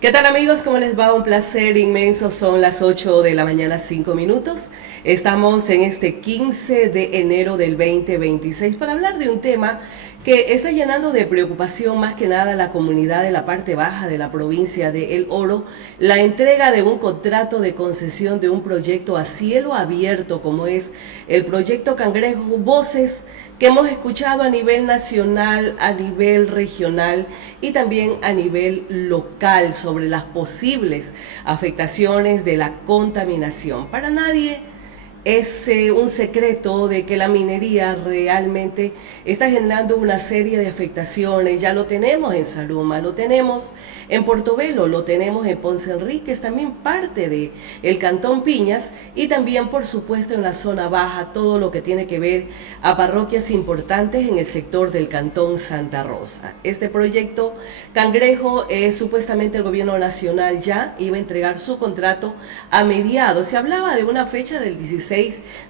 ¿Qué tal amigos? ¿Cómo les va? Un placer inmenso. Son las 8 de la mañana, 5 minutos. Estamos en este 15 de enero del 2026 para hablar de un tema que está llenando de preocupación más que nada a la comunidad de la parte baja de la provincia de El Oro, la entrega de un contrato de concesión de un proyecto a cielo abierto como es el proyecto Cangrejo. Voces que hemos escuchado a nivel nacional, a nivel regional y también a nivel local sobre las posibles afectaciones de la contaminación. Para nadie es un secreto de que la minería realmente está generando una serie de afectaciones. Ya lo tenemos en Zaruma, lo tenemos en Portobelo, lo tenemos en Ponce Enríquez, también parte de el Cantón Piñas y también por supuesto en la zona baja, todo lo que tiene que ver a parroquias importantes en el sector del Cantón Santa Rosa. Este proyecto Cangrejo, supuestamente el gobierno nacional ya iba a entregar su contrato a mediados. Se hablaba de una fecha del 16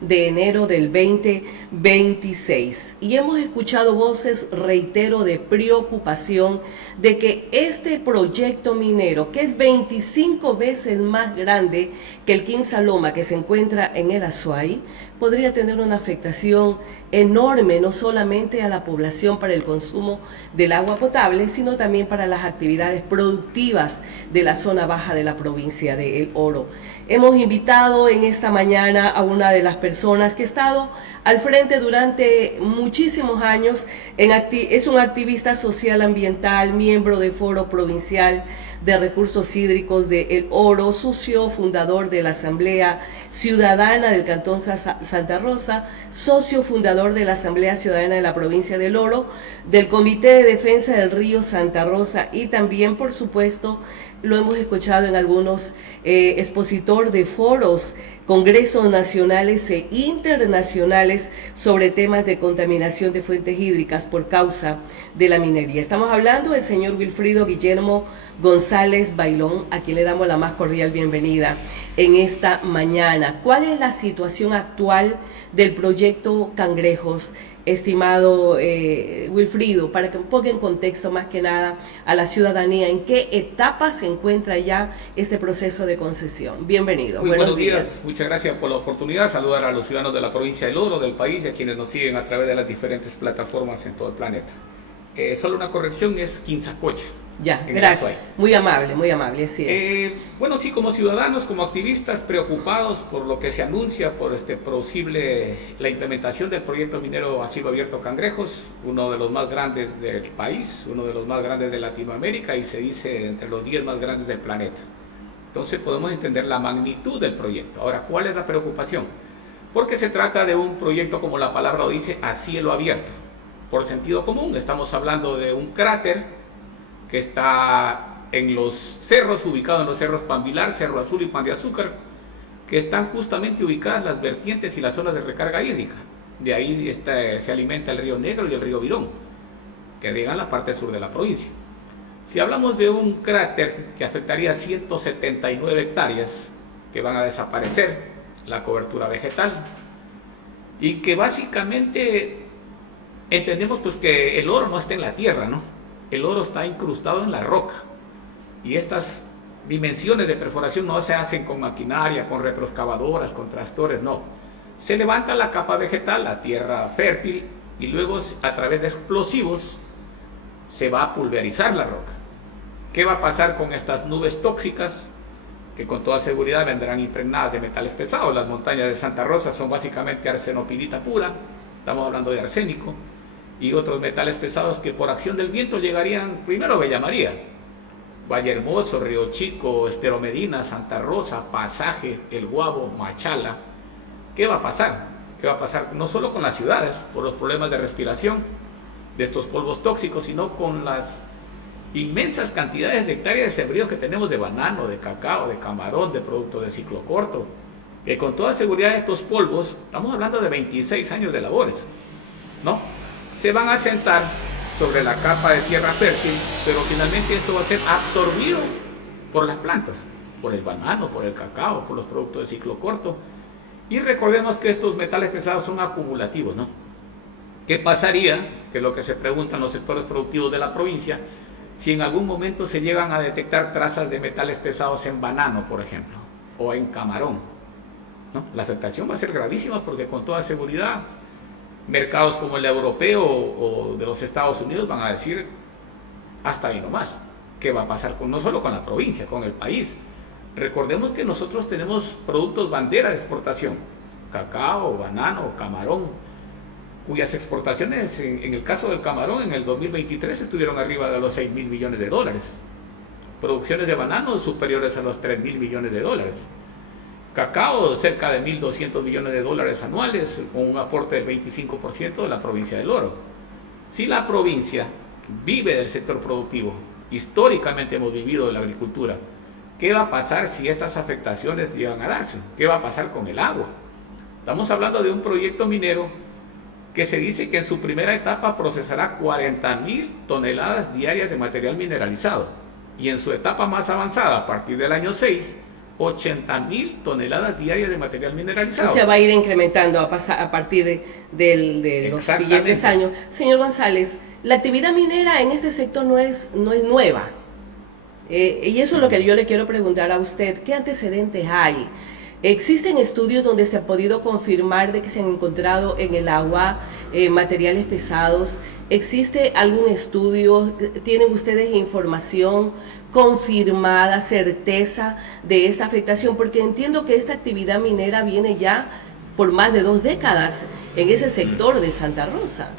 de enero del 2026 y hemos escuchado voces, reitero, de preocupación de que este proyecto minero, que es 25 veces más grande que el Quinsaloma que se encuentra en el Azuay, podría tener una afectación enorme, no solamente a la población para el consumo del agua potable, sino también para las actividades productivas de la zona baja de la provincia de El Oro. Hemos invitado en esta mañana a una de las personas que ha estado al frente durante muchísimos años, es un activista social ambiental, miembro de Foro Provincial de Recursos Hídricos de El Oro, socio fundador de la Asamblea Ciudadana del Cantón Santa Rosa, socio fundador de la Asamblea Ciudadana de la Provincia del Oro, del Comité de Defensa del Río Santa Rosa y también, por supuesto, lo hemos escuchado en algunos expositor de foros, congresos nacionales e internacionales sobre temas de contaminación de fuentes hídricas por causa de la minería. Estamos hablando del señor Wilfrido Guillermo González Bailón, a quien le damos la más cordial bienvenida en esta mañana. ¿Cuál es la situación actual del proyecto Cangrejos, estimado Wilfrido, para que ponga en contexto más que nada a la ciudadanía en qué etapa se encuentra ya este proceso de concesión? Bienvenido. Muy buenos días. Muchas gracias por la oportunidad. Saludar a los ciudadanos de la provincia del Oro, del país y a quienes nos siguen a través de las diferentes plataformas en todo el planeta. Solo una corrección, es Quinsacocha. Ya, gracias. Muy amable, así es. Bueno, sí, como ciudadanos, como activistas preocupados por lo que se anuncia por la implementación del proyecto minero a cielo abierto Cangrejos, uno de los más grandes del país, uno de los más grandes de Latinoamérica y se dice entre los 10 más grandes del planeta. Entonces podemos entender la magnitud del proyecto. Ahora, ¿cuál es la preocupación? Porque se trata de un proyecto, como la palabra lo dice, a cielo abierto. Por sentido común, estamos hablando de un cráter que está en los cerros, ubicado en los cerros Pambilar, Cerro Azul y Pan de Azúcar, que están justamente ubicadas las vertientes y las zonas de recarga hídrica. De ahí se alimenta el río Negro y el río Virón, que riegan la parte sur de la provincia. Si hablamos de un cráter que afectaría 179 hectáreas, que van a desaparecer la cobertura vegetal, y que básicamente entendemos pues que el oro no está en la tierra, ¿no? El oro está incrustado en la roca y estas dimensiones de perforación no se hacen con maquinaria, con retroexcavadoras, con tractores, no. Se levanta la capa vegetal, la tierra fértil, y luego a través de explosivos se va a pulverizar la roca. ¿Qué va a pasar con estas nubes tóxicas? Que con toda seguridad vendrán impregnadas de metales pesados. Las montañas de Santa Rosa son básicamente arsenopirita pura, estamos hablando de arsénico, y otros metales pesados que por acción del viento llegarían primero a Bella María, Valle Hermoso, Río Chico, Estero Medina, Santa Rosa, Pasaje, El Guabo, Machala. ¿Qué va a pasar? ¿Qué va a pasar no solo con las ciudades por los problemas de respiración de estos polvos tóxicos, sino con las inmensas cantidades de hectáreas de sembrío que tenemos de banano, de cacao, de camarón, de producto de ciclo corto? Que con toda seguridad estos polvos, estamos hablando de 26 años de labores, ¿no?, se van a asentar sobre la capa de tierra fértil, pero finalmente esto va a ser absorbido por las plantas, por el banano, por el cacao, por los productos de ciclo corto. Y recordemos que estos metales pesados son acumulativos, ¿no? ¿Qué pasaría? Que es lo que se preguntan los sectores productivos de la provincia, si en algún momento se llegan a detectar trazas de metales pesados en banano, por ejemplo, o en camarón, ¿no? La afectación va a ser gravísima porque con toda seguridad mercados como el europeo o de los Estados Unidos van a decir hasta ahí nomás. ¿Qué va a pasar no solo con la provincia, con el país? Recordemos que nosotros tenemos productos bandera de exportación, cacao, banano, camarón, cuyas exportaciones, en el caso del camarón, en el 2023 estuvieron arriba de los 6.000 millones de dólares. Producciones de banano superiores a los 3.000 millones de dólares. Cacao, cerca de 1.200 millones de dólares anuales, con un aporte del 25% de la provincia del Oro. Si la provincia vive del sector productivo, históricamente hemos vivido de la agricultura, ¿qué va a pasar si estas afectaciones llegan a darse? ¿Qué va a pasar con el agua? Estamos hablando de un proyecto minero que se dice que en su primera etapa procesará 40.000 toneladas diarias de material mineralizado, y en su etapa más avanzada, a partir del año 6, 80.000 toneladas diarias de material mineralizado. O sea, va a ir incrementando a partir de los siguientes años. Señor González, la actividad minera en este sector no es nueva. Y eso es lo que yo le quiero preguntar a usted. ¿Qué antecedentes hay? ¿Existen estudios donde se ha podido confirmar de que se han encontrado en el agua materiales pesados? ¿Existe algún estudio? ¿Tienen ustedes información confirmada, certeza de esta afectación? Porque entiendo que esta actividad minera viene ya por más de 2 décadas en ese sector de Santa Rosa.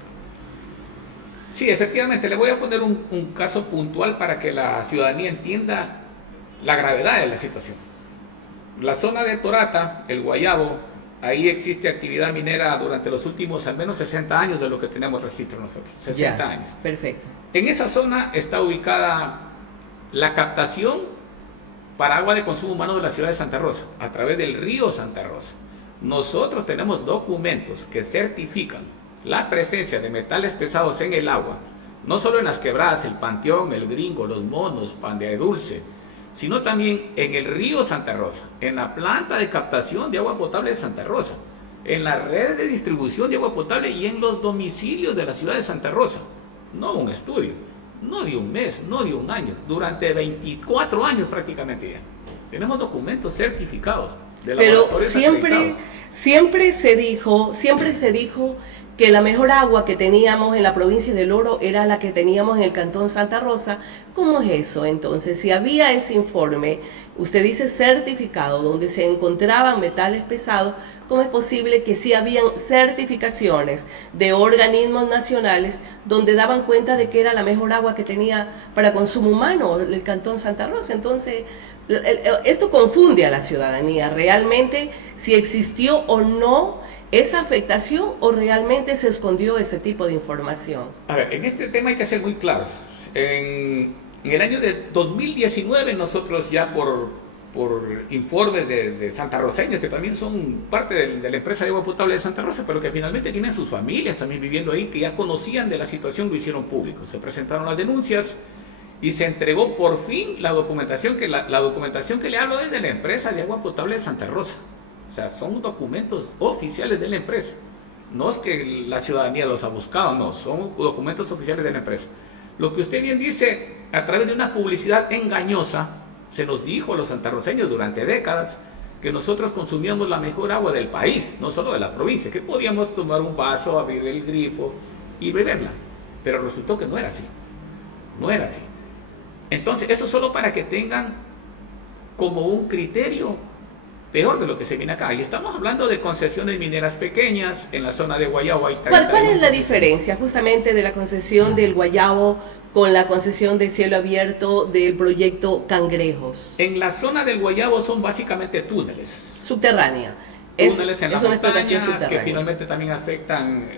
Sí, efectivamente, le voy a poner un caso puntual para que la ciudadanía entienda la gravedad de la situación. La zona de Torata, el Guayabo, ahí existe actividad minera durante los últimos al menos 60 años de lo que tenemos registro nosotros, 60 años. Perfecto. En esa zona está ubicada la captación para agua de consumo humano de la ciudad de Santa Rosa, a través del río Santa Rosa. Nosotros tenemos documentos que certifican la presencia de metales pesados en el agua, no solo en las quebradas, el Panteón, el Gringo, los Monos, Pan de Dulce, sino también en el río Santa Rosa, en la planta de captación de agua potable de Santa Rosa, en las redes de distribución de agua potable y en los domicilios de la ciudad de Santa Rosa. No un estudio, no de un mes, no de un año, durante 24 años prácticamente ya. Tenemos documentos certificados de laboratorios acreditados. Pero siempre se dijo que la mejor agua que teníamos en la provincia del Oro era la que teníamos en el cantón Santa Rosa. ¿Cómo es eso entonces? Si había ese informe, usted dice certificado, donde se encontraban metales pesados, ¿cómo es posible que sí habían certificaciones de organismos nacionales donde daban cuenta de que era la mejor agua que tenía para consumo humano el cantón Santa Rosa? Entonces, esto confunde a la ciudadanía. ¿Realmente si existió o no esa afectación o realmente se escondió ese tipo de información? A ver, en este tema hay que ser muy claros. En el año de 2019 nosotros ya por informes de santarroseños que también son parte de la empresa de agua potable de Santa Rosa, pero que finalmente tienen sus familias también viviendo ahí, que ya conocían de la situación, lo hicieron público. Se presentaron las denuncias y se entregó por fin la documentación, que la documentación que le hablo es de la empresa de agua potable de Santa Rosa. O sea, son documentos oficiales de la empresa. No es que la ciudadanía los ha buscado, no, son documentos oficiales de la empresa. Lo que usted bien dice, a través de una publicidad engañosa, se nos dijo a los santarroceños durante décadas que nosotros consumíamos la mejor agua del país, no solo de la provincia, que podíamos tomar un vaso, abrir el grifo y beberla. Pero resultó que no era así. No era así. Entonces, eso solo para que tengan como un criterio peor de lo que se viene acá. Y estamos hablando de concesiones mineras pequeñas. En la zona de Guayabo hay 31 ¿Cuál es la diferencia justamente de la concesión del Guayabo con la concesión de cielo abierto del proyecto Cangrejos? En la zona del Guayabo son básicamente túneles. Subterránea. Túneles en la montaña que finalmente también afectan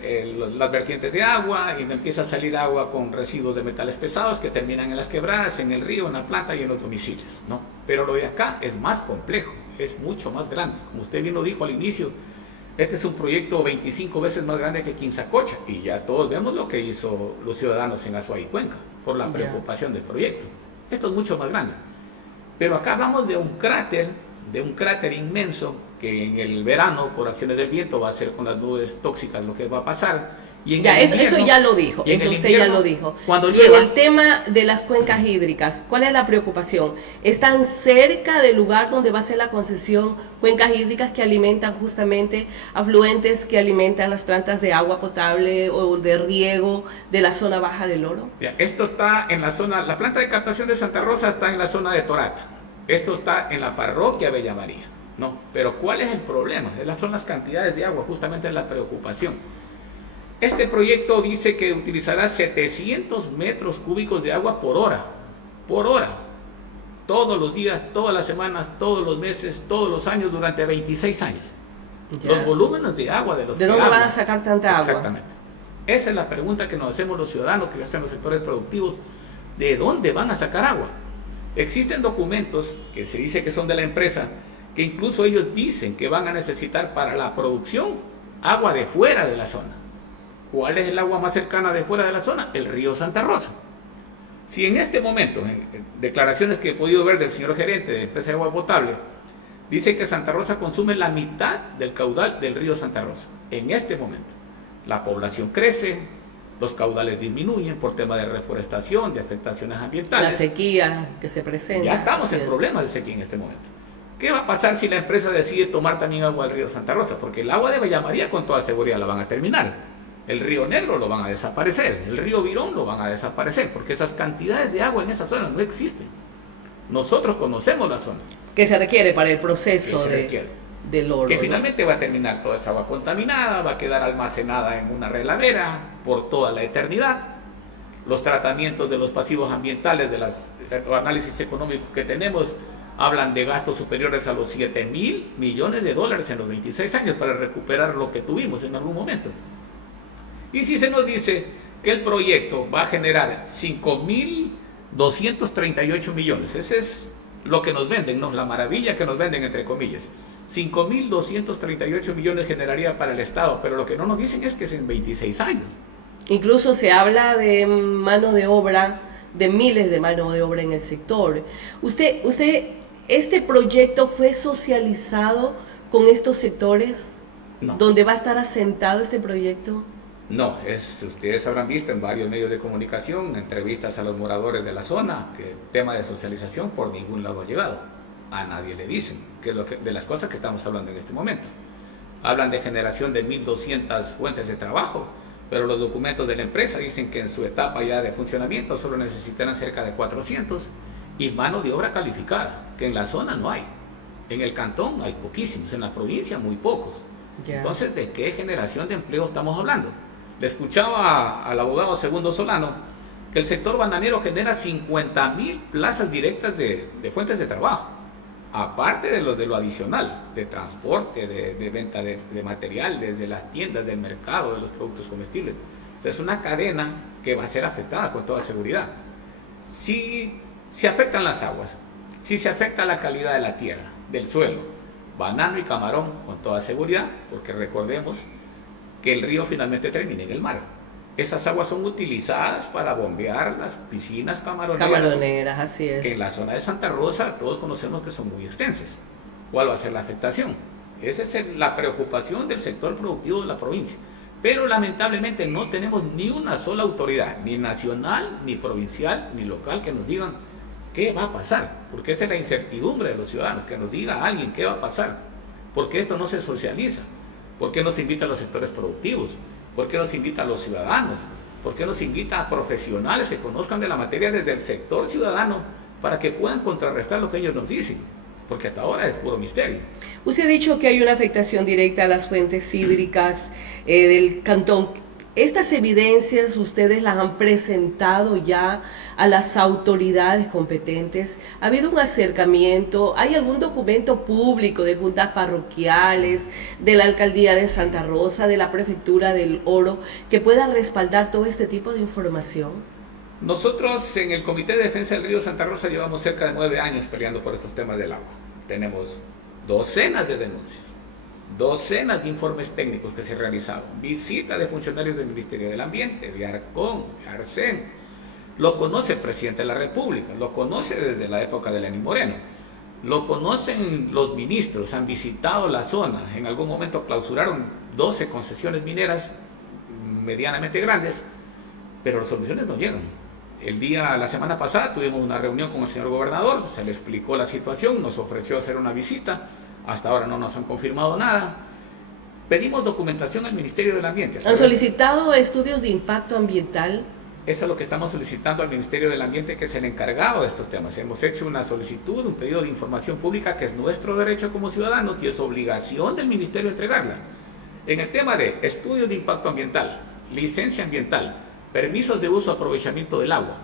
las vertientes de agua, y empieza a salir agua con residuos de metales pesados que terminan en las quebradas, en el río, en la planta y en los domicilios, ¿no? Pero lo de acá es más complejo, es mucho más grande. Como usted bien lo dijo al inicio, este es un proyecto 25 veces más grande que Quinzacocha, y ya todos vemos lo que hizo los ciudadanos en Azuay y Cuenca por la preocupación del proyecto. Esto es mucho más grande. Pero acá hablamos de un cráter inmenso que en el verano, por acciones del viento, va a ser con las nubes tóxicas lo que va a pasar, Y en Ya, el eso invierno, ya lo dijo, y en eso el usted ya invierno, lo dijo. cuando Y llueva, en el tema de las cuencas hídricas, ¿cuál es la preocupación? ¿Están cerca del lugar donde va a ser la concesión cuencas hídricas que alimentan justamente afluentes que alimentan las plantas de agua potable o de riego de la zona baja del Oro? ya, esto está en la zona, la planta de captación de Santa Rosa está en la zona de Torata. Esto está en la parroquia Bella María. No, pero ¿cuál es el problema? Son las cantidades de agua, justamente es la preocupación. Este proyecto dice que utilizará 700 metros cúbicos de agua por hora, todos los días, todas las semanas, todos los meses, todos los años, durante 26 años. Ya. Los volúmenes de agua de los ¿De que dónde van hablan. a sacar tanta agua? Exactamente. Esa es la pregunta que nos hacemos los ciudadanos, que hacen los sectores productivos. ¿De dónde van a sacar agua? Existen documentos que se dice que son de la empresa, que incluso ellos dicen que van a necesitar para la producción agua de fuera de la zona. ¿Cuál es el agua más cercana de fuera de la zona? El río Santa Rosa. Si en este momento, en declaraciones que he podido ver del señor gerente de empresa de agua potable, dice que Santa Rosa consume la mitad del caudal del río Santa Rosa. En este momento, la población crece, los caudales disminuyen por tema de reforestación, de afectaciones ambientales. La sequía que se presenta. Ya estamos Sí. en problemas de sequía en este momento. ¿Qué va a pasar si la empresa decide tomar también agua del río Santa Rosa? Porque el agua de Bella María con toda seguridad la van a terminar. El río Negro lo van a desaparecer. El río Virón lo van a desaparecer. Porque esas cantidades de agua en esa zona no existen. Nosotros conocemos la zona. Que se requiere para el proceso Que se requiere. del oro. Que ¿no? finalmente va a terminar toda esa agua contaminada, va a quedar almacenada en una regadera por toda la eternidad. Los tratamientos de los pasivos ambientales, de los análisis económicos que tenemos, hablan de gastos superiores a los 7,000 millones de dólares en los 26 años para recuperar lo que tuvimos en algún momento. Y si se nos dice que el proyecto va a generar 5,238 millones, ese es lo que nos venden, ¿no? La maravilla que nos venden, entre comillas. 5,238 millones generaría para el Estado, pero lo que no nos dicen es que es en 26 años. Incluso se habla de mano de obra, de miles de mano de obra en el sector. ¿Este proyecto fue socializado con estos sectores? No. ¿Dónde va a estar asentado este proyecto? No, ustedes habrán visto en varios medios de comunicación, entrevistas a los moradores de la zona, que el tema de socialización por ningún lado ha llegado. A nadie le dicen, que es de las cosas que estamos hablando en este momento. Hablan de generación de 1,200 fuentes de trabajo, pero los documentos de la empresa dicen que en su etapa ya de funcionamiento solo necesitarán cerca de 400 y mano de obra calificada, que en la zona no hay. En el cantón hay poquísimos, en la provincia muy pocos. Ya. Entonces, ¿de qué generación de empleo estamos hablando? Le escuchaba al abogado Segundo Solano que el sector bananero genera 50,000 plazas directas de fuentes de trabajo, aparte de lo adicional, de transporte, de venta de materiales, de las tiendas, del mercado, de los productos comestibles. Entonces, es una cadena que va a ser afectada con toda seguridad. Si se afectan las aguas, si se afecta la calidad de la tierra, del suelo, banano y camarón con toda seguridad, porque recordemos que el río finalmente termina en el mar. Esas aguas son utilizadas para bombear las piscinas Camaroneras, así es. que en la zona de Santa Rosa todos conocemos que son muy extensas. ¿Cuál va a ser la afectación? Esa es la preocupación del sector productivo de la provincia. Pero lamentablemente no tenemos ni una sola autoridad, ni nacional, ni provincial, ni local, que nos digan qué va a pasar. Porque esa es la incertidumbre de los ciudadanos, que nos diga alguien qué va a pasar. Porque esto no se socializa. ¿Por qué nos invita a los sectores productivos? ¿Por qué nos invita a los ciudadanos? ¿Por qué nos invita a profesionales que conozcan de la materia desde el sector ciudadano para que puedan contrarrestar lo que ellos nos dicen? Porque hasta ahora es puro misterio. Usted ha dicho que hay una afectación directa a las fuentes hídricas del cantón. ¿Estas evidencias ustedes las han presentado ya a las autoridades competentes? ¿Ha habido un acercamiento? ¿Hay algún documento público de juntas parroquiales, de la Alcaldía de Santa Rosa, de la Prefectura del Oro, que pueda respaldar todo este tipo de información? Nosotros en el Comité de Defensa del Río Santa Rosa llevamos cerca de 9 años peleando por estos temas del agua. Tenemos docenas de denuncias, docenas de informes técnicos que se realizaron, visita de funcionarios del Ministerio del Ambiente, de Arcón, de Arsen. Lo conoce el presidente de la República, lo conoce desde la época de Lenín Moreno, lo conocen los ministros, han visitado la zona, en algún momento clausuraron 12 concesiones mineras medianamente grandes, pero las soluciones no llegan. La semana pasada tuvimos una reunión con el señor gobernador, se le explicó la situación, nos ofreció hacer una visita, hasta ahora no nos han confirmado nada. Pedimos documentación al Ministerio del Ambiente. ¿Han solicitado estudios de impacto ambiental? Eso es lo que estamos solicitando al Ministerio del Ambiente, que es el encargado de estos temas. Hemos hecho una solicitud, un pedido de información pública, que es nuestro derecho como ciudadanos y es obligación del Ministerio entregarla. En el tema de estudios de impacto ambiental, licencia ambiental, permisos de uso, aprovechamiento del agua,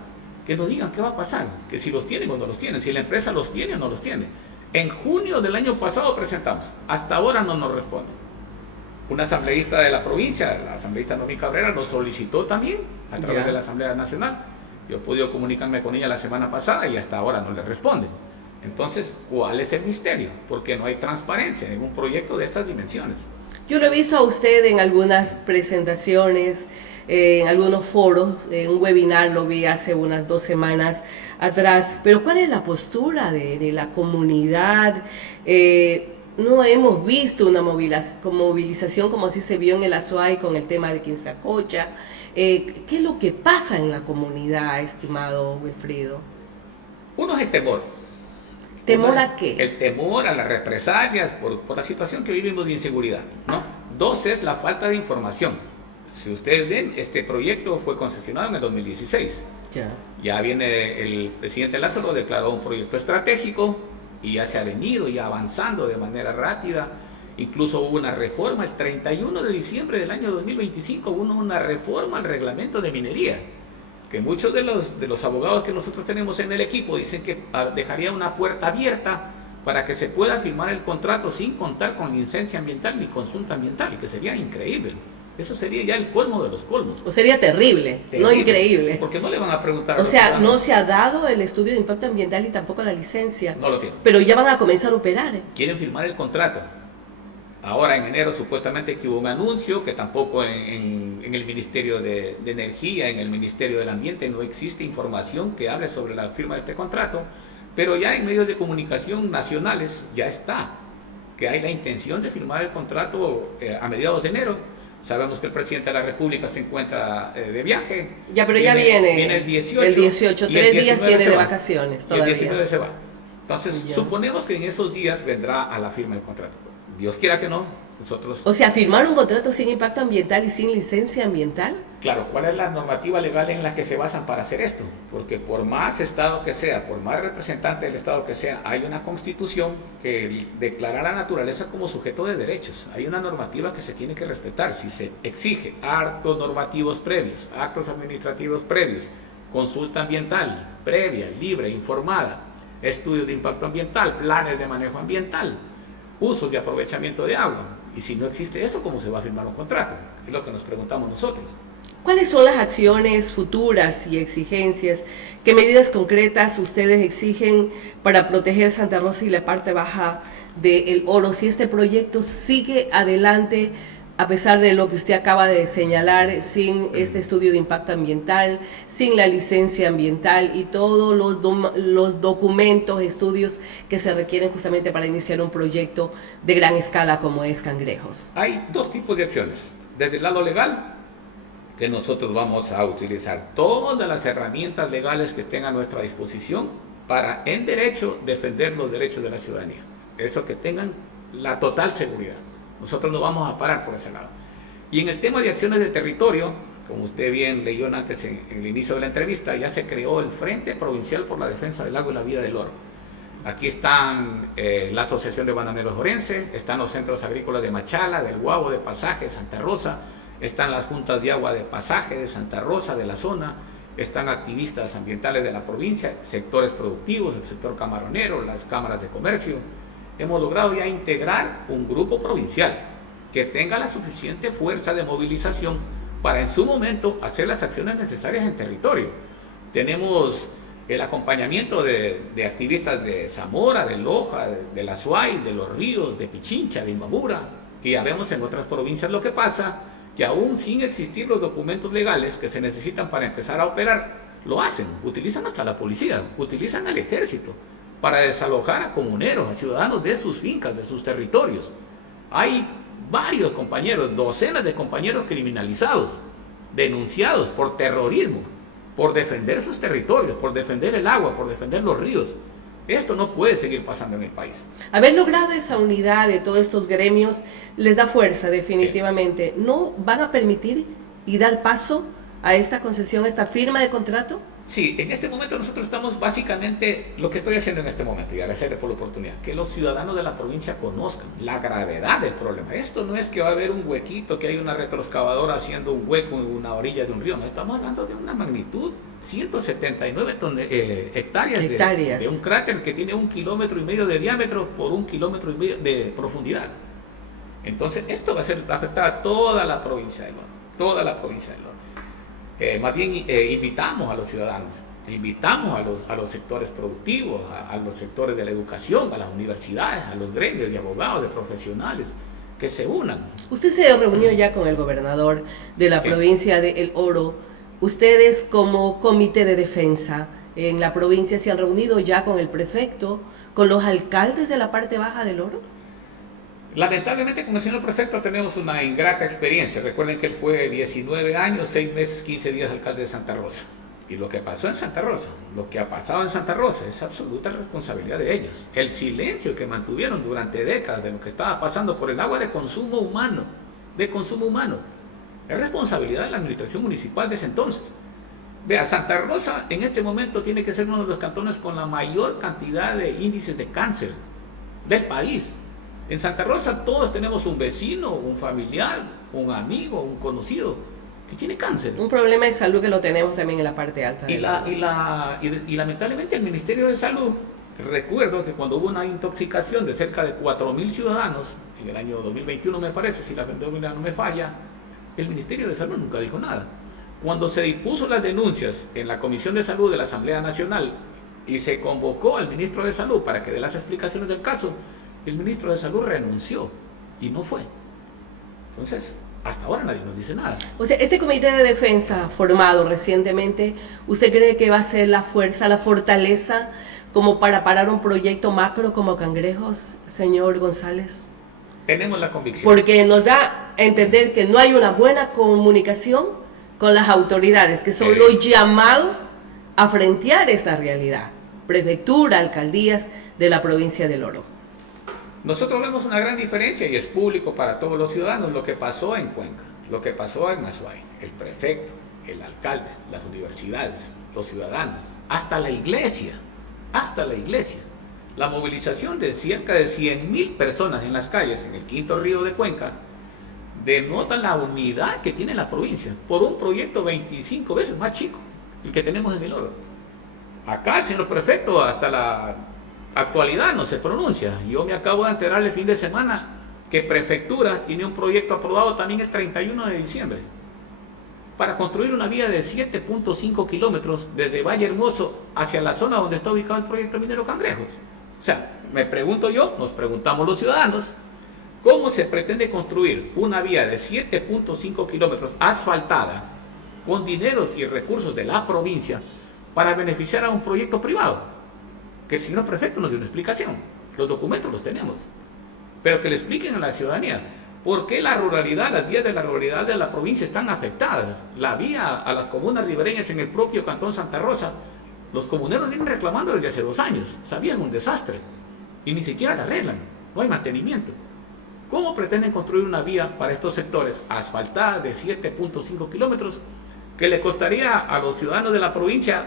que nos digan qué va a pasar, que si los tienen o no los tienen, si la empresa los tiene o no los tiene. En junio del año pasado presentamos, hasta ahora no nos responden. Una asambleísta de la provincia, la asambleísta Noemí Cabrera, nos solicitó también a través de la Asamblea Nacional. Yo he podido comunicarme con ella la semana pasada y hasta ahora no le responden. Entonces, ¿cuál es el misterio? Porque no hay transparencia en un proyecto de estas dimensiones. Yo lo he visto a usted en algunas presentaciones, en algunos foros, en un webinar lo vi hace unas 2 semanas atrás, pero ¿cuál es la postura de la comunidad? No hemos visto una movilización como así se vio en el Azuay con el tema de Quinzacocha. ¿Qué es lo que pasa en la comunidad, estimado Wilfrido? Uno es el temor. ¿Temor a qué? El temor a las represalias por la situación que vivimos de inseguridad, ¿no? 2 es la falta de información. Si ustedes ven, este proyecto fue concesionado en el 2016. Ya viene el presidente Lazo, lo declaró un proyecto estratégico y ya se ha venido ya avanzando de manera rápida. Incluso hubo una reforma el 31 de diciembre del año 2025, hubo una reforma al reglamento de minería, que muchos de los abogados que nosotros tenemos en el equipo dicen que dejaría una puerta abierta para que se pueda firmar el contrato sin contar con licencia ambiental ni consulta ambiental, que sería increíble. Eso sería ya el colmo de los colmos. O sería terrible, no increíble. Porque no le van a preguntar a O sea, no se ha dado el estudio de impacto ambiental y tampoco la licencia. No lo tienen. Pero ya van a comenzar a operar. Quieren firmar el contrato. Ahora en enero supuestamente que hubo un anuncio que tampoco en el Ministerio de Energía, en el Ministerio del Ambiente no existe información que hable sobre la firma de este contrato, pero ya en medios de comunicación nacionales ya está, que hay la intención de firmar el contrato a mediados de enero. Sabemos que el presidente de la República se encuentra de viaje. Ya, pero ya viene el 18. El 18, 3 días tiene de vacaciones todavía. Y el 19 se va. Entonces, suponemos que en esos días vendrá a la firma del contrato. Dios quiera que no, nosotros... O sea, firmar un contrato sin impacto ambiental y sin licencia ambiental. Claro, ¿cuál es la normativa legal en la que se basan para hacer esto? Porque por más Estado que sea, por más representante del Estado que sea, hay una Constitución que declara la naturaleza como sujeto de derechos. Hay una normativa que se tiene que respetar. Si se exige actos normativos previos, actos administrativos previos, consulta ambiental previa, libre, informada, estudios de impacto ambiental, planes de manejo ambiental, usos de aprovechamiento de agua. Y si no existe eso, ¿cómo se va a firmar un contrato? Es lo que nos preguntamos nosotros. ¿Cuáles son las acciones futuras y exigencias? ¿Qué medidas concretas ustedes exigen para proteger Santa Rosa y la parte baja del Oro? Si este proyecto sigue adelante, a pesar de lo que usted acaba de señalar, sin este estudio de impacto ambiental, sin la licencia ambiental y todos los documentos, estudios que se requieren justamente para iniciar un proyecto de gran escala como es Cangrejos. Hay 2 tipos de acciones. Desde el lado legal, que nosotros vamos a utilizar todas las herramientas legales que estén a nuestra disposición para, en derecho, defender los derechos de la ciudadanía. Eso, que tengan la total seguridad. Nosotros no vamos a parar por ese lado. Y en el tema de acciones de territorio, como usted bien leyó antes en el inicio de la entrevista, ya se creó el Frente Provincial por la Defensa del Agua y la Vida del Oro. Aquí están la Asociación de Bananeros Orense, están los centros agrícolas de Machala, del Guabo, de Pasaje, de Santa Rosa, están las juntas de agua de Pasaje, de Santa Rosa, de la zona, están activistas ambientales de la provincia, sectores productivos, el sector camaronero, las cámaras de comercio. Hemos logrado ya integrar un grupo provincial que tenga la suficiente fuerza de movilización para en su momento hacer las acciones necesarias en territorio. Tenemos el acompañamiento de activistas de Zamora, de Loja, de la Azuay, de Los Ríos, de Pichincha, de Imbabura, que ya vemos en otras provincias. Lo que pasa que aún sin existir los documentos legales que se necesitan para empezar a operar, lo hacen, utilizan hasta la policía, utilizan al ejército para desalojar a comuneros, a ciudadanos de sus fincas, de sus territorios. Hay varios compañeros, docenas de compañeros criminalizados denunciados por terrorismo, por defender sus territorios, por defender el agua, por defender los ríos. Esto no puede seguir pasando en el país. Haber logrado esa unidad de todos estos gremios les da fuerza definitivamente. Sí. ¿No van a permitir y dar paso a esta concesión, a esta firma de contrato? Sí, en este momento nosotros estamos básicamente, lo que estoy haciendo en este momento, y agradecerle por la oportunidad, que los ciudadanos de la provincia conozcan la gravedad del problema. Esto no es que va a haber un huequito, que hay una retroexcavadora haciendo un hueco en una orilla de un río, no, estamos hablando de una magnitud, 179 hectáreas de un cráter que tiene 1,5 kilómetros de diámetro por 1,5 kilómetros de profundidad. Entonces esto va a afectar a toda la provincia de Lono, toda la provincia de Lono. Más bien invitamos a los ciudadanos, invitamos a los sectores productivos, a los sectores de la educación, a las universidades, a los gremios de abogados, de profesionales, que se unan. Usted se reunió ya con el gobernador de la provincia de El Oro. Ustedes como comité de defensa en la provincia se han reunido ya con el prefecto, con los alcaldes de la parte baja del Oro. Lamentablemente con el señor prefecto tenemos una ingrata experiencia. Recuerden que él fue 19 años, 6 meses, 15 días alcalde de Santa Rosa. Y lo que pasó en Santa Rosa, lo que ha pasado en Santa Rosa es absoluta responsabilidad de ellos. El silencio que mantuvieron durante décadas de lo que estaba pasando por el agua de consumo humano, es responsabilidad de la administración municipal de ese entonces. Vea, Santa Rosa en este momento tiene que ser uno de los cantones con la mayor cantidad de índices de cáncer del país. En Santa Rosa todos tenemos un vecino, un familiar, un amigo, un conocido que tiene cáncer. Un problema de salud que lo tenemos también en la parte alta. Y lamentablemente el Ministerio de Salud, recuerdo que cuando hubo una intoxicación de cerca de 4,000 ciudadanos, en el año 2021 me parece, si la memoria no me falla, el Ministerio de Salud nunca dijo nada. Cuando se dispuso las denuncias en la Comisión de Salud de la Asamblea Nacional y se convocó al Ministro de Salud para que dé las explicaciones del caso, el ministro de Salud renunció y no fue. Entonces, hasta ahora nadie nos dice nada. O sea, este comité de defensa formado recientemente, ¿usted cree que va a ser la fuerza, la fortaleza como para parar un proyecto macro como Cangrejos, señor González? Tenemos la convicción. Porque nos da a entender que no hay una buena comunicación con las autoridades, que son los llamados a frentear esta realidad. Prefectura, alcaldías de la provincia del Oro. Nosotros vemos una gran diferencia y es público para todos los ciudadanos lo que pasó en Cuenca, lo que pasó en Azuay, el prefecto, el alcalde, las universidades, los ciudadanos, hasta la iglesia, la movilización de cerca de 100,000 personas en las calles en el quinto río de Cuenca denota la unidad que tiene la provincia por un proyecto 25 veces más chico el que tenemos en el Oro. Acá el señor prefecto hasta la actualidad no se pronuncia. Yo me acabo de enterar el fin de semana que Prefectura tiene un proyecto aprobado también el 31 de diciembre para construir una vía de 7.5 kilómetros desde Valle Hermoso hacia la zona donde está ubicado el proyecto minero Cangrejos. O sea, me pregunto yo, nos preguntamos los ciudadanos, ¿cómo se pretende construir una vía de 7.5 kilómetros asfaltada con dineros y recursos de la provincia para beneficiar a un proyecto privado? Que el señor prefecto nos dio una explicación, los documentos los tenemos, pero que le expliquen a la ciudadanía por qué la ruralidad, las vías de la ruralidad de la provincia están afectadas. La vía a las comunas ribereñas en el propio cantón Santa Rosa, los comuneros vienen reclamando desde hace 2 años, sabían un desastre y ni siquiera la arreglan, no hay mantenimiento. ¿Cómo pretenden construir una vía para estos sectores asfaltada de 7.5 kilómetros que le costaría a los ciudadanos de la provincia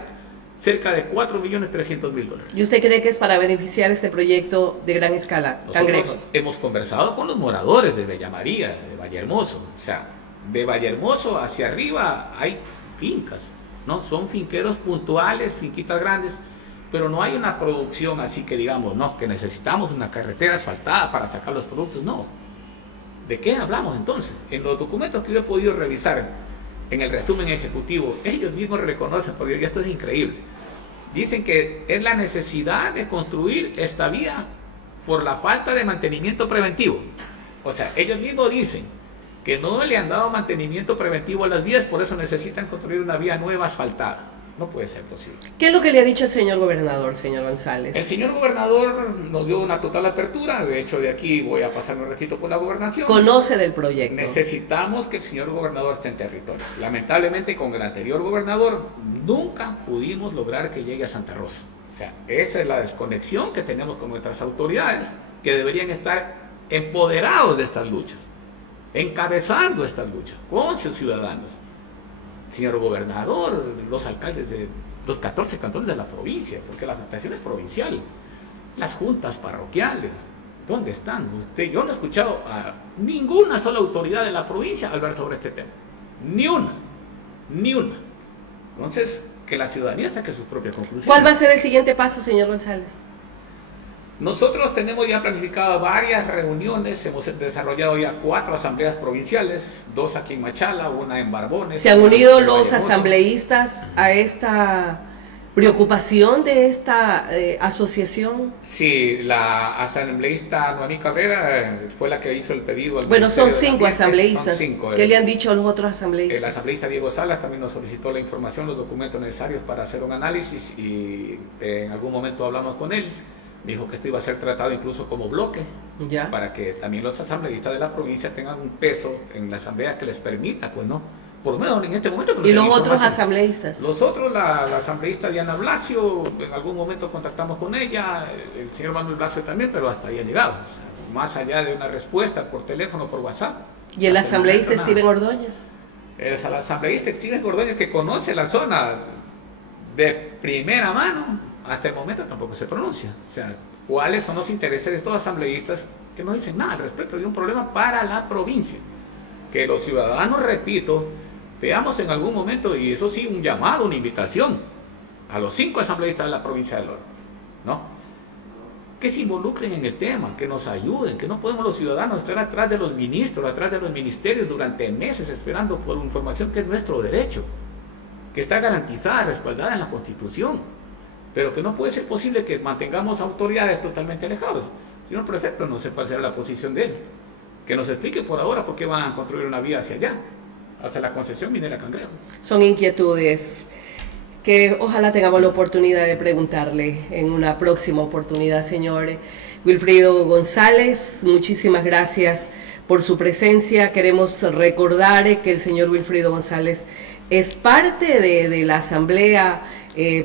cerca de $4.300.000? ¿Y usted cree que es para beneficiar este proyecto de gran escala, Cangrejos? Nosotros hemos conversado con los moradores de Bella María, de Valle Hermoso. O sea, de Valle Hermoso hacia arriba hay fincas, ¿no? Son finqueros puntuales, finquitas grandes, pero no hay una producción así que digamos, no, que necesitamos una carretera asfaltada para sacar los productos, no. ¿De qué hablamos entonces? En los documentos que yo he podido revisar, en el resumen ejecutivo, ellos mismos reconocen, porque esto es increíble, dicen que es la necesidad de construir esta vía por la falta de mantenimiento preventivo. O sea, ellos mismos dicen que no le han dado mantenimiento preventivo a las vías, por eso necesitan construir una vía nueva asfaltada. No puede ser posible. ¿Qué es lo que le ha dicho el señor gobernador, señor González? El señor gobernador nos dio una total apertura. De hecho, de aquí voy a pasar un ratito por la gobernación. Conoce del proyecto. Necesitamos que el señor gobernador esté en territorio. Lamentablemente, con el anterior gobernador nunca pudimos lograr que llegue a Santa Rosa. O sea, esa es la desconexión que tenemos con nuestras autoridades, que deberían estar empoderados de estas luchas, encabezando estas luchas con sus ciudadanos. Señor gobernador, los alcaldes de los 14 cantones de la provincia, porque la afectación es provincial, las juntas parroquiales, ¿dónde están? Yo no he escuchado a ninguna sola autoridad de la provincia hablar sobre este tema, ni una. Entonces, que la ciudadanía saque sus propias conclusiones. ¿Cuál va a ser el siguiente paso, señor González? Nosotros tenemos ya planificado varias reuniones, hemos desarrollado ya 4 asambleas provinciales, 2 aquí en Machala, una en Barbones. ¿Se han unido los asambleístas a esta preocupación de esta asociación? Sí, la asambleísta Noemí Cabrera fue la que hizo el pedido al Bueno, son 5 Ambiente. asambleístas. Son 5. ¿Qué le han dicho a los otros asambleístas? El asambleísta Diego Salas también nos solicitó la información, los documentos necesarios para hacer un análisis y en algún momento hablamos con él. Dijo que esto iba a ser tratado incluso como bloque, ¿Ya? Para que también los asambleístas de la provincia tengan un peso en la asamblea que les permita, pues no, por lo menos en este momento. ¿Y los otros asambleístas? Los otros, la asambleísta Diana Blasio, en algún momento contactamos con ella, el señor Manuel Blasio también, pero hasta ahí ha llegado, o sea, más allá de una respuesta por teléfono, por WhatsApp. ¿Y el asambleísta Steven Ordóñez? Es el asambleísta Steven Ordóñez, que conoce la zona de primera mano. Hasta el momento tampoco se pronuncia. O sea, ¿cuáles son los intereses de estos asambleístas que no dicen nada al respecto de un problema para la provincia? Que los ciudadanos, repito, veamos en algún momento, y eso sí, un llamado, una invitación a los 5 asambleístas de la provincia del Oro, ¿no? Que se involucren en el tema, que nos ayuden, que no podemos los ciudadanos estar atrás de los ministros, atrás de los ministerios durante meses esperando por información que es nuestro derecho, que está garantizada, respaldada en la Constitución. Pero que no puede ser posible que mantengamos autoridades totalmente alejados. Señor prefecto, no sé cuál será la posición de él. Que nos explique por ahora por qué van a construir una vía hacia allá, hacia la concesión minera Cangrejo. Son inquietudes que ojalá tengamos la oportunidad de preguntarle en una próxima oportunidad, señor Wilfrido González. Muchísimas gracias por su presencia. Queremos recordar que el señor Wilfrido González es parte de la Asamblea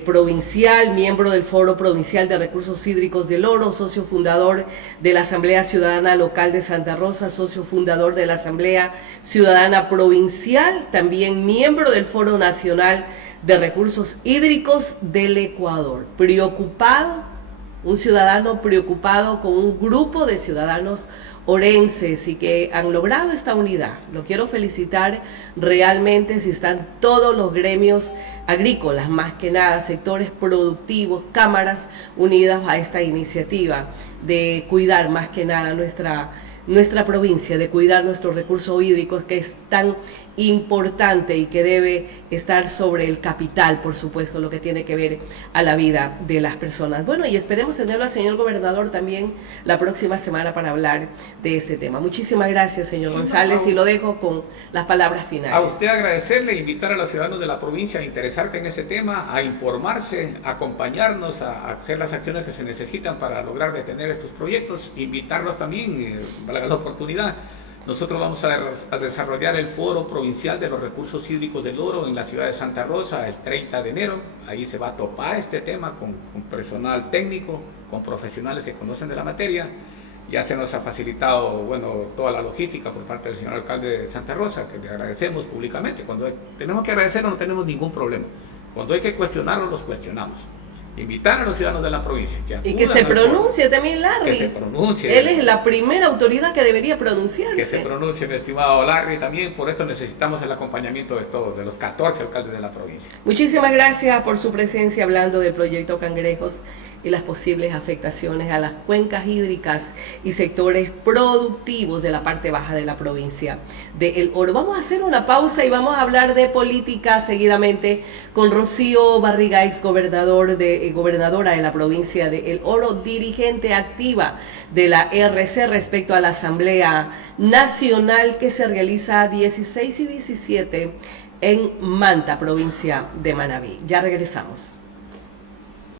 provincial, miembro del Foro Provincial de Recursos Hídricos del Oro, socio fundador de la Asamblea Ciudadana Local de Santa Rosa, socio fundador de la Asamblea Ciudadana Provincial, también miembro del Foro Nacional de Recursos Hídricos del Ecuador. Preocupado, un ciudadano preocupado con un grupo de ciudadanos orenses y que han logrado esta unidad. Lo quiero felicitar realmente. Si están todos los gremios agrícolas, más que nada, sectores productivos, cámaras unidas a esta iniciativa de cuidar más que nada nuestra provincia, de cuidar nuestros recursos hídricos, que es tan importante y que debe estar sobre el capital, por supuesto, lo que tiene que ver a la vida de las personas. Bueno, y esperemos tenerlo al señor gobernador también la próxima semana para hablar de este tema. Muchísimas gracias, señor González, y lo dejo con las palabras finales. A usted agradecerle, invitar a los ciudadanos de la provincia a interesarse en ese tema, a informarse, a acompañarnos, a hacer las acciones que se necesitan para lograr detener estos proyectos, invitarlos también, valga la oportunidad. Nosotros vamos a desarrollar el Foro Provincial de los Recursos Hídricos del Oro en la ciudad de Santa Rosa el 30 de enero. Ahí se va a topar este tema con personal técnico, con profesionales que conocen de la materia. Ya se nos ha facilitado, bueno, toda la logística por parte del señor alcalde de Santa Rosa, que le agradecemos públicamente. Cuando tenemos que agradecerlo no tenemos ningún problema. Cuando hay que cuestionarlo, los cuestionamos. Invitar a los ciudadanos de la provincia y que se pronuncie también Larry. Que se pronuncie. Él es la primera autoridad que debería pronunciarse. Que se pronuncie, mi estimado Larry, también. Por esto necesitamos el acompañamiento de todos, de los 14 alcaldes de la provincia. Muchísimas gracias por su presencia hablando del proyecto Cangrejos y las posibles afectaciones a las cuencas hídricas y sectores productivos de la parte baja de la provincia de El Oro. Vamos a hacer una pausa y vamos a hablar de política seguidamente con Rocío Barriga, gobernadora de la provincia de El Oro, dirigente activa de la RC respecto a la Asamblea Nacional que se realiza 16 y 17 en Manta, provincia de Manabí. Ya regresamos.